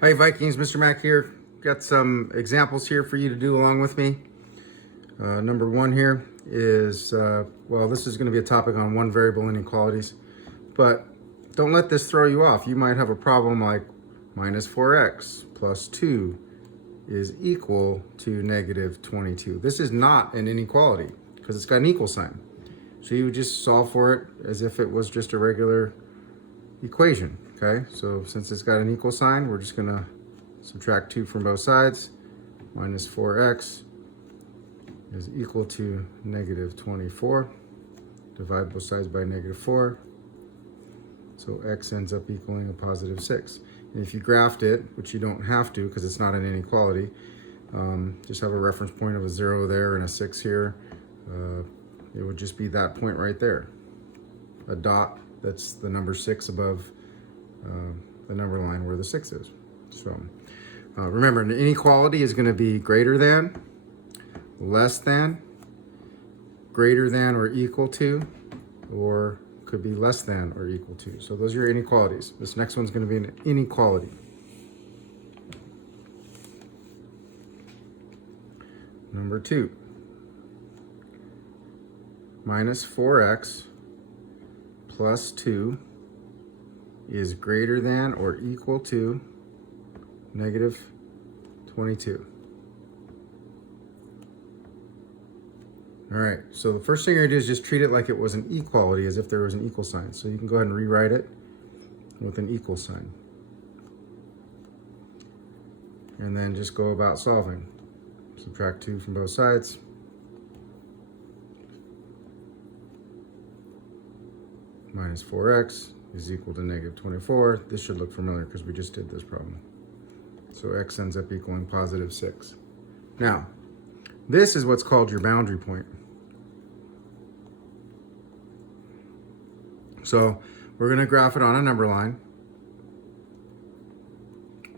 Hi Vikings, Mr. Mack here. Got some examples here for you to do along with me. Number one here is, well, this is going to be a topic on one variable inequalities, but don't let this throw you off. You might have a problem like minus 4x plus 2 is equal to negative 22. This is not an inequality because it's got an equal sign. So you would just solve for it as if it was just a regular equation, okay? So since it's got an equal sign, we're just gonna subtract 2 from both sides. Minus 4x is equal to negative 24. Divide both sides by negative 4. So x ends up equaling a positive 6. And if you graphed it, which you don't have to because it's not an inequality, just have a reference point of a 0 there and a 6 here. It would just be that point right there. A dot, that's the number 6 above the number line where the 6 is. So remember, an inequality is going to be greater than, less than, greater than or equal to, or could be less than or equal to. So those are your inequalities. This next one's going to be an inequality. Number 2. Minus 4x plus 2 is greater than or equal to negative 22. All right, so the first thing you're gonna do is just treat it like it was an equality, as if there was an equal sign. So you can go ahead and rewrite it with an equal sign. And then just go about solving. Subtract 2 from both sides. Minus 4x is equal to negative 24. This should look familiar because we just did this problem. So x ends up equaling positive 6. Now, this is what's called your boundary point. So we're going to graph it on a number line.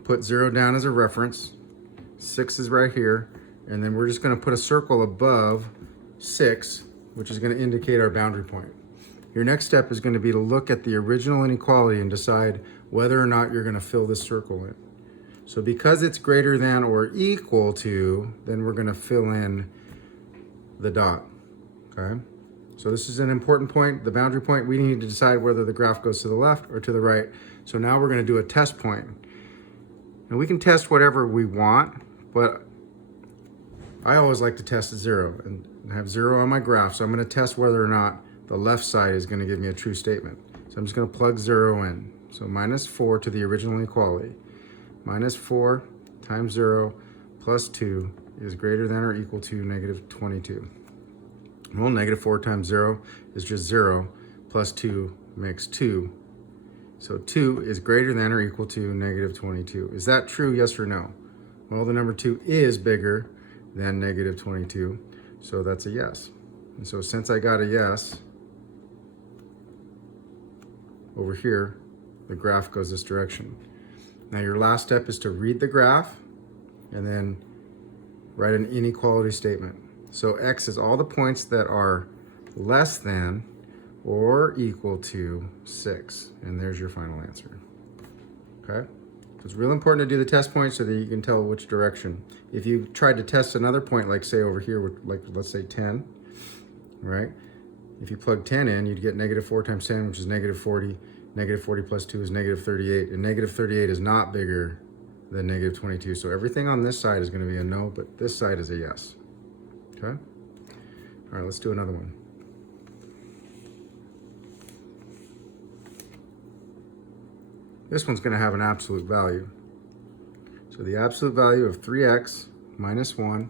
Put 0 down as a reference. 6 is right here. And then we're just going to put a circle above 6, which is going to indicate our boundary point. Your next step is going to be to look at the original inequality and decide whether or not you're going to fill this circle in. So because it's greater than or equal to, then we're going to fill in the dot, okay? So this is an important point, the boundary point. We need to decide whether the graph goes to the left or to the right. So now we're going to do a test point. And we can test whatever we want, but I always like to test at 0 and have 0 on my graph. So I'm going to test whether or not the left side is going to give me a true statement. So I'm just going to plug 0 in. So minus 4 to the original inequality. Minus 4 times 0 plus 2 is greater than or equal to negative 22. Well, negative 4 times 0 is just 0, plus 2 makes 2. So 2 is greater than or equal to negative 22. Is that true, yes or no? Well, the number 2 is bigger than negative 22, so that's a yes. And so since I got a yes, over here, the graph goes this direction. Now your last step is to read the graph and then write an inequality statement. So x is all the points that are less than or equal to 6. And there's your final answer. Okay? So it's real important to do the test point so that you can tell which direction. If you tried to test another point, like say over here, like let's say 10, right? If you plug 10 in, you'd get negative 4 times 10, which is negative 40. Negative 40 plus 2 is negative 38. And negative 38 is not bigger than negative 22. So everything on this side is going to be a no, but this side is a yes. Okay? All right, let's do another one. This one's going to have an absolute value. So the absolute value of 3x minus 1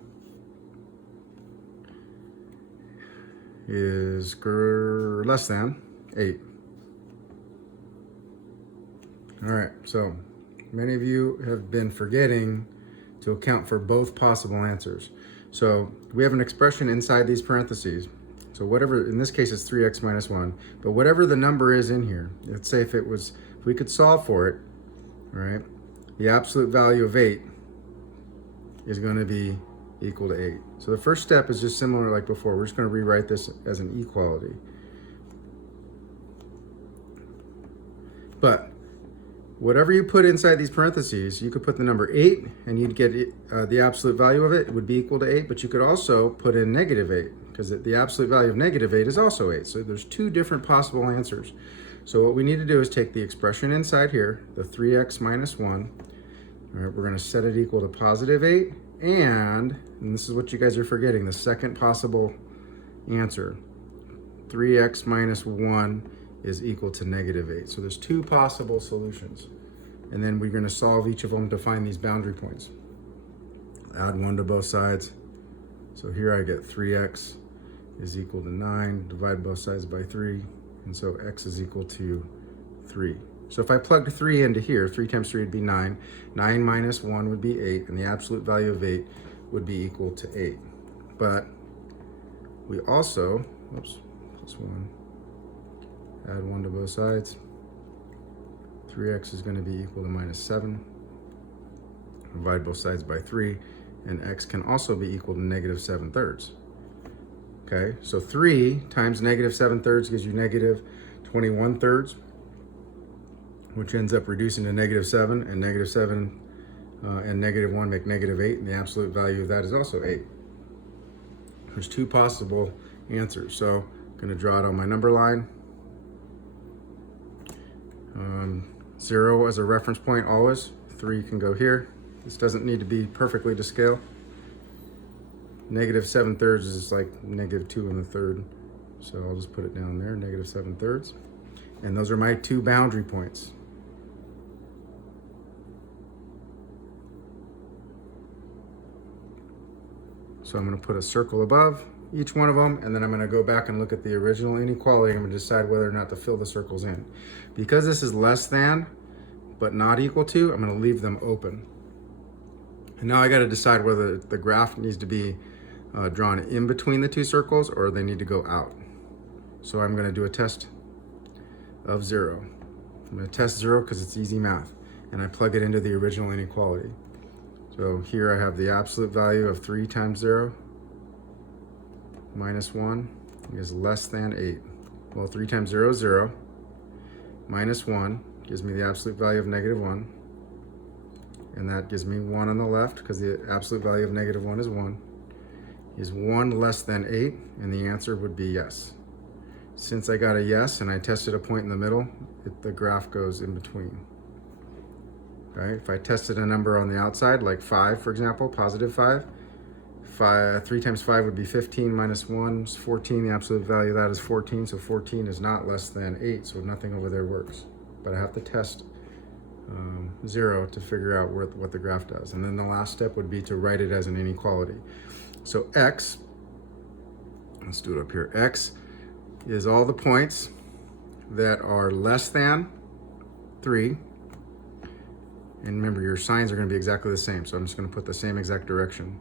is less than 8. All right, so many of you have been forgetting to account for both possible answers. So we have an expression inside these parentheses. So whatever, in this case it's 3x minus 1, but whatever the number is in here, let's say if we could solve for it, right, the absolute value of 8 is going to be equal to 8. So the first step is just similar like before. We're just going to rewrite this as an equality. But whatever you put inside these parentheses, you could put the number 8 and you'd get the absolute value of it. It would be equal to 8, but you could also put in negative 8 because the absolute value of negative 8 is also 8. So there's two different possible answers. So what we need to do is take the expression inside here, the 3x minus 1. All right, we're going to set it equal to positive 8. And this is what you guys are forgetting, the second possible answer. 3x minus 1 is equal to negative 8. So there's two possible solutions. And then we're going to solve each of them to find these boundary points. Add 1 to both sides. So here I get 3x is equal to 9. Divide both sides by 3. And so x is equal to 3. So if I plugged 3 into here, 3 times 3 would be 9. 9 minus 1 would be 8. And the absolute value of 8 would be equal to 8. But we also, oops, plus 1. Add 1 to both sides. 3x is going to be equal to minus 7. Divide both sides by 3. And x can also be equal to negative 7/3. Okay, so 3 times negative 7/3 gives you negative 21/3, which ends up reducing to negative 7. And negative 7 and negative 1 make negative 8. And the absolute value of that is also 8. There's two possible answers. So I'm going to draw it on my number line. 0 as a reference point always. 3 can go here. This doesn't need to be perfectly to scale. Negative 7/3 is like negative 2 1/3. So I'll just put it down there, negative 7/3. And those are my two boundary points. So I'm going to put a circle above each one of them, and then I'm going to go back and look at the original inequality. I'm going to decide whether or not to fill the circles in. Because this is less than, but not equal to, I'm going to leave them open. And now I got to decide whether the graph needs to be drawn in between the two circles or they need to go out. So I'm going to do a test of 0. I'm going to test 0 because it's easy math. And I plug it into the original inequality. So here I have the absolute value of 3 times 0 minus 1 is less than 8. Well, 3 times 0 is 0. Minus 1 gives me the absolute value of negative 1. And that gives me 1 on the left because the absolute value of negative 1 is 1. Is 1 less than 8? And the answer would be yes. Since I got a yes and I tested a point in the middle, the graph goes in between. Okay? If I tested a number on the outside, like 5, for example, positive 5, 3 times 5 would be 15 minus 1 is 14. The absolute value of that is 14, so 14 is not less than 8, so nothing over there works. But I have to test 0 to figure out what the graph does. And then the last step would be to write it as an inequality. So x, let's do it up here, x is all the points that are less than 3. And remember, your signs are going to be exactly the same. So I'm just going to put the same exact direction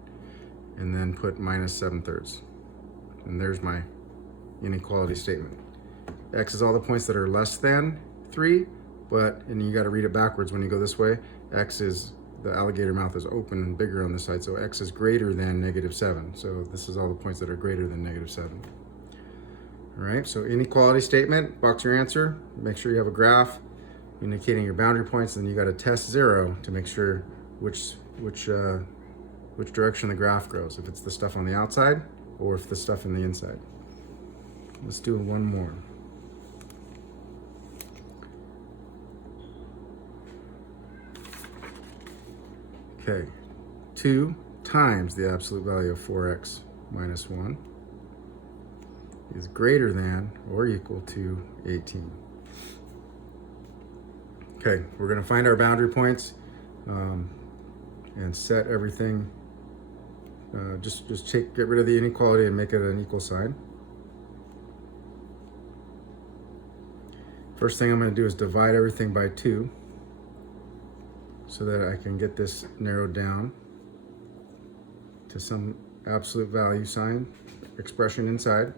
and then put minus 7/3. And there's my inequality statement. X is all the points that are less than 3, and you got to read it backwards when you go this way. X is, the alligator mouth is open and bigger on this side, so X is greater than negative 7. So this is all the points that are greater than negative 7. All right, so inequality statement, box your answer. Make sure you have a graph indicating your boundary points, and you got to test 0 to make sure which direction the graph grows, if it's the stuff on the outside or if the stuff in the inside. Let's do one more. Okay, 2 times the absolute value of 4x minus 1 is greater than or equal to 18. Okay, we're going to find our boundary points and set everything. Just get rid of the inequality and make it an equal sign. First thing I'm going to do is divide everything by 2 so that I can get this narrowed down to some absolute value sign expression inside.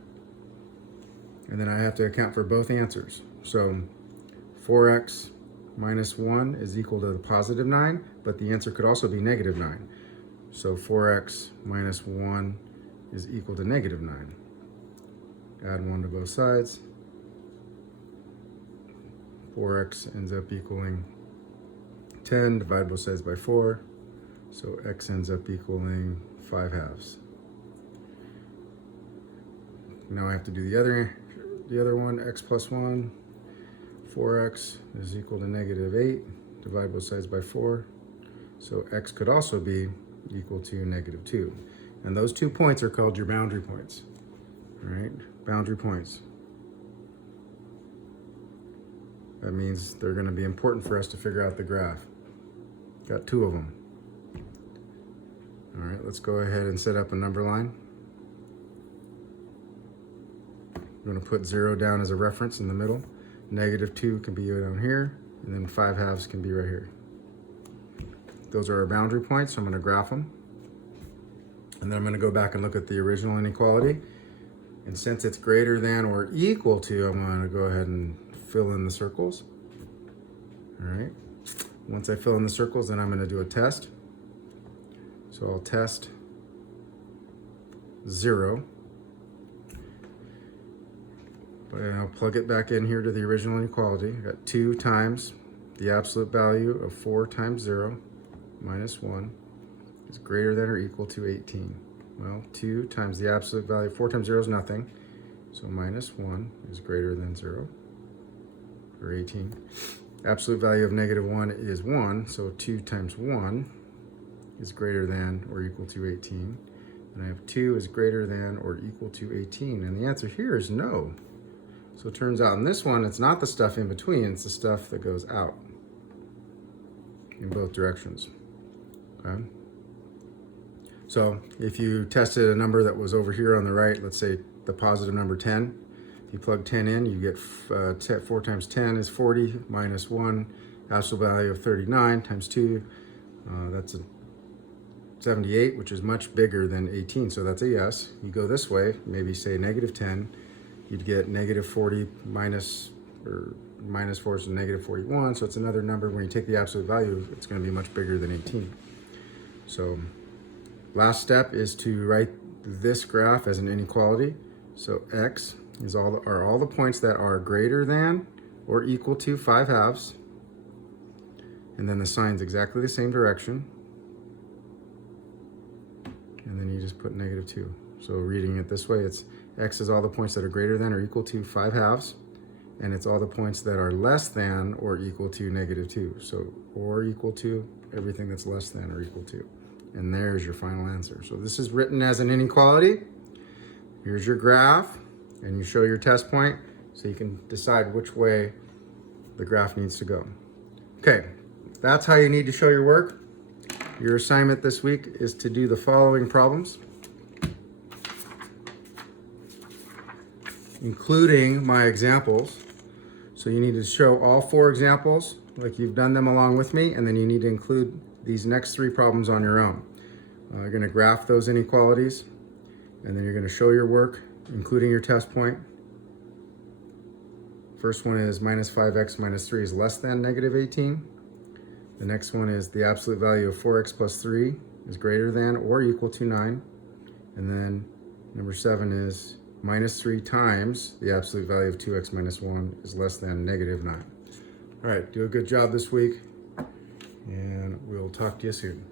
And then I have to account for both answers. So 4x minus 1 is equal to the positive 9, but the answer could also be negative 9. So 4x minus 1 is equal to negative 9. Add 1 to both sides. 4x ends up equaling 10, divide both sides by 4. So x ends up equaling 5/2. Now I have to do the other one, x plus 1. 4x is equal to -8. Divide both sides by 4. So x could also be equal to -2. And those 2 points are called your boundary points. All right, boundary points. That means they're going to be important for us to figure out the graph. Got 2 of them. All right, let's go ahead and set up a number line. We're going to put 0 down as a reference in the middle. -2 can be down here, and then 5/2 can be right here. Those are our boundary points, so I'm going to graph them. And then I'm going to go back and look at the original inequality. And since it's greater than or equal to, I'm going to go ahead and fill in the circles. All right. Once I fill in the circles, then I'm going to do a test. So I'll test 0. But I'll plug it back in here to the original inequality. I got 2 times the absolute value of 4 times 0 minus 1 is greater than or equal to 18. Well, 2 times the absolute value, 4 times 0 is nothing. So minus 1 is greater than 0, or 18. Absolute value of -1 is 1, so 2 times 1 is greater than or equal to 18. And I have 2 is greater than or equal to 18. And the answer here is no. So it turns out in this one, it's not the stuff in between, it's the stuff that goes out in both directions. Okay? So if you tested a number that was over here on the right, let's say the positive number 10, if you plug 10 in, you get 4 times 10 is 40 minus 1, absolute value of 39 times 2, that's a 78, which is much bigger than 18, so that's a yes. You go this way, maybe say -10, you'd get -40 minus 4 is -41, so it's another number. When you take the absolute value, it's going to be much bigger than 18. So last step is to write this graph as an inequality. So x are all the points that are greater than or equal to 5/2, and then the sign's exactly the same direction, and then you just put -2. So reading it this way, it's x is all the points that are greater than or equal to 5/2, and it's all the points that are less than or equal to -2. So or equal to everything that's less than or equal to. And there's your final answer. So this is written as an inequality. Here's your graph, and you show your test point so you can decide which way the graph needs to go. Okay, that's how you need to show your work. Your assignment this week is to do the following problems, including my examples. So you need to show all 4 examples like you've done them along with me, and then you need to include these next 3 problems on your own. You're going to graph those inequalities, and then you're going to show your work, including your test point. First one is -5x minus 3 is less than -18. The next one is the absolute value of 4x plus 3 is greater than or equal to 9. And then number 7 is -3 times the absolute value of 2x minus 1 is less than -9. All right, do a good job this week, and we'll talk to you soon.